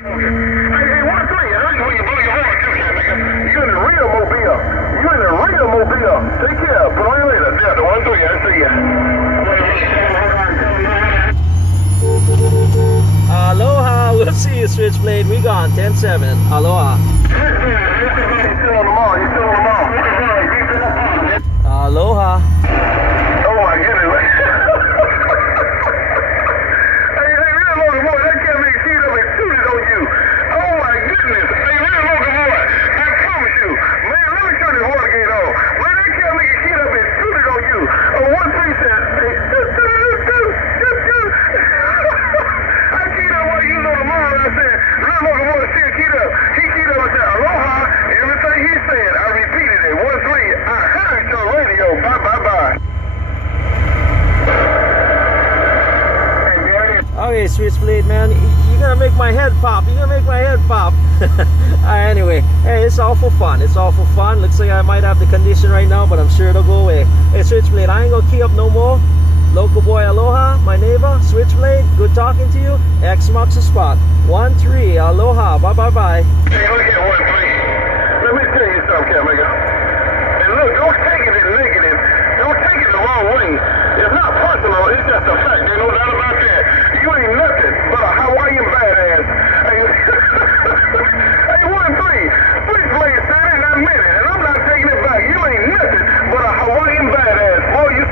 Hey, 1-3, I heard you when you blew your horn too, nigga. You in the real mobile. You in the real mobile. Take care. Put on you later. Delta 1-3, I see ya. Aloha, we'll see you, Switchblade. We gone 10-7. Aloha. You still on the mall. You still on the mall. Aloha. Oh my goodness. Hey, real Logan boy, that cat make sheet up and tooted on you. Oh my goodness. Hey, real Logan boy, I promise you. Man, let me turn this water gate on. Man, that cat make sheet up and tooted on you. Oh, 1-3 said, hey, I keyed up while you was on the mall and I said, real Logan boy, still keyed up. He keyed up and said, aloha. Everything he said, I repeated it. 1-3, I heard your radio. Bye, bye, bye. Okay, Switchblade, man, you're gonna make my head pop. You're gonna make my head pop. Anyway, hey, it's all for fun. It's all for fun. Looks like I might have the condition right now, but I'm sure it'll go away. Hey, Switchblade, I ain't gonna key up no more. Local boy, aloha. My neighbor, Switchblade, good talking to you. X marks the spot. 1-3, aloha. Bye, bye, bye. Hey, look at 1-3. Let me tell you something, Camaga. And look, don't take it as negative. Don't take it the wrong way. It's not personal. It's just a fact. There's no doubt about that. You ain't nothing but a Hawaiian badass. Hey, hey 1-3. Switchblade said it and I meant it. And I'm not taking it back. You ain't nothing but a Hawaiian badass. Boy, you...